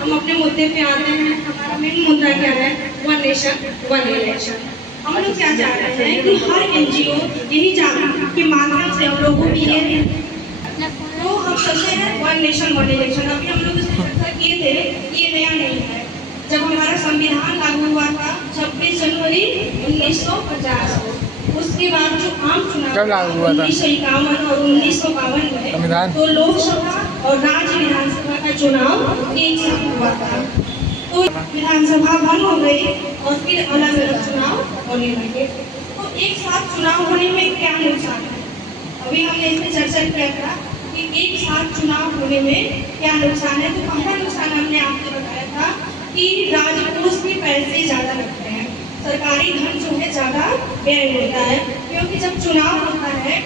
हम अपने मुद्दे पे आते हैं। हमारा मेन मुद्दा क्या है? One nation one election. हम लोग क्या चाह रहे हैं कि हर एनजीओ यही जागरूकता के माध्यम से हम लोगों की ये तो हम चलते हैं वन नेशन वन इलेक्शन। अभी हम लोग इसमें चर्चा किए थे, ये नया नहीं है। जब हमारा संविधान लागू हुआ था 26 जनवरी 1950 को, उसके बाद जो आम चुनाव 1951 और 1952 में तो लोकसभा और राज्य विधानसभा का चुनाव एक साथ हुआ था। तो विधानसभा बंद हो गई और फिर अलग अलग चुनाव होने लगे। तो एक साथ चुनाव होने में क्या नुकसान है? अभी हमने इसमें चर्चा किया था कि एक साथ चुनाव होने में क्या नुकसान है। तो पहला नुकसान हमने आपको बताया था कि राजकोष में पैसे ज़्यादा लगते हैं, सरकारी धन जो है ज़्यादा व्यय होता है। क्योंकि जब चुनाव होता है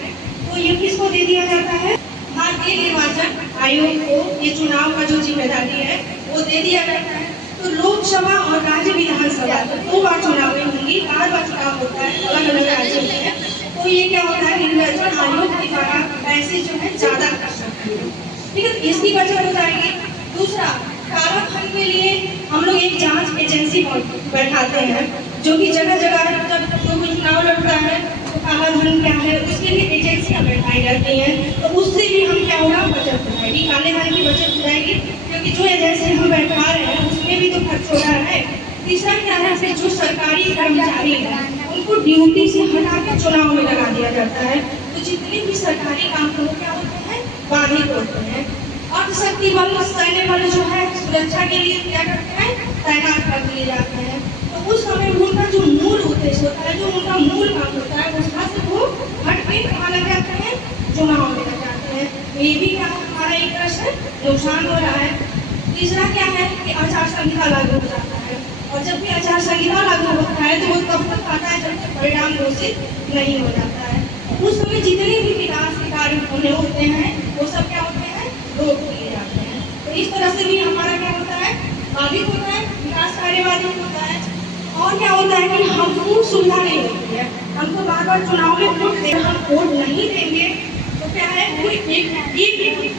तो ये किसको दे दिया जाता है? भारतीय निर्वाचन आयोग को ये चुनाव का जो जिम्मेदारी है वो दे दिया जाता है। तो लोकसभा और राज्य विधानसभा तो 2 बार चुनाव होंगी, 4 बार चुनाव होता है अलग अलग राज्यों में। तो ये क्या होता है? निर्वाचन आयोग के द्वारा पैसे जो है ज़्यादा खर्च होते हैं, ठीक है, इसकी बचत हो जाएगी। दूसरा, काला धन के लिए हम लोग एक जांच एजेंसी बैठाते हैं, जो कि जगह जगह जब कोई चुनाव लड़ता है तो काला धन क्या है उसके लिए एजेंसियां बैठाई जाती हैं। तो उससे भी हम क्या होगा? बचत हो जाएगी, काले धन की बचत हो जाएगी। क्योंकि जो एजेंसी हम बैठा रहे हैं उसमें भी तो खर्च हो रहा है। तीसरा क्या है? फिर जो सरकारी कर्मचारी है उनको ड्यूटी से हटा के चुनाव में लगा दिया जाता है। तो जितने भी सरकारी काम क्या होते हैं? बाधित होते हैं। अर्धशक्ति बल सैन्य बल जो है सुरक्षा के लिए क्या करते हैं? तैनात कर दिए जाते हैं। तो उस समय उनका जो मूल उद्देश्य होता है, जो उनका मूल काम होता है, उसका से वो हट के कहाँ लग जाते हैं? चुनाव में लग जाते हैं। ये भी क्या हमारा एक तरह से नुकसान हो रहा है। तीसरा क्या है कि आचार संहिता लागू हो जाता है, और जब भी आचार संहिता लागू होता है तो वो तब तक आता है जब तक परिणाम घोषित नहीं हो जाता है। उस समय जितने भी विकास के कार्य होने होते हैं वो सब क्या होते हैं? रोक दिए जाते हैं। तो इस तरह से भी हमारा क्या होता है? बाधित होता है, विकास कार्य बाधित होता है। और क्या होता है कि हमको सुविधा नहीं होती है, हमको बार बार चुनाव में वोट देना, हम वोट नहीं देंगे तो क्या है? वो एक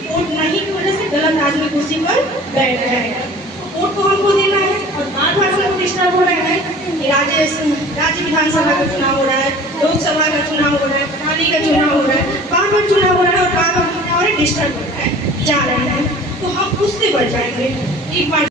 वोट नहीं की वजह से गलत आदमी कुर्सी पर बैठ जाएगा। तो वोट तो हमको देना है और बार बार हमको डिस्टर्ब हो रहा है कि राज्य विधानसभा का चुनाव हो रहा है, लोकसभा का चुनाव हो रहा है, प्रधानी का चुनाव हो रहा है, बार बार चुनाव हो रहा है और बार बार डिस्टर्ब हो रहा है जा रहे हैं। तो हम उससे बच जाएंगे। एक बार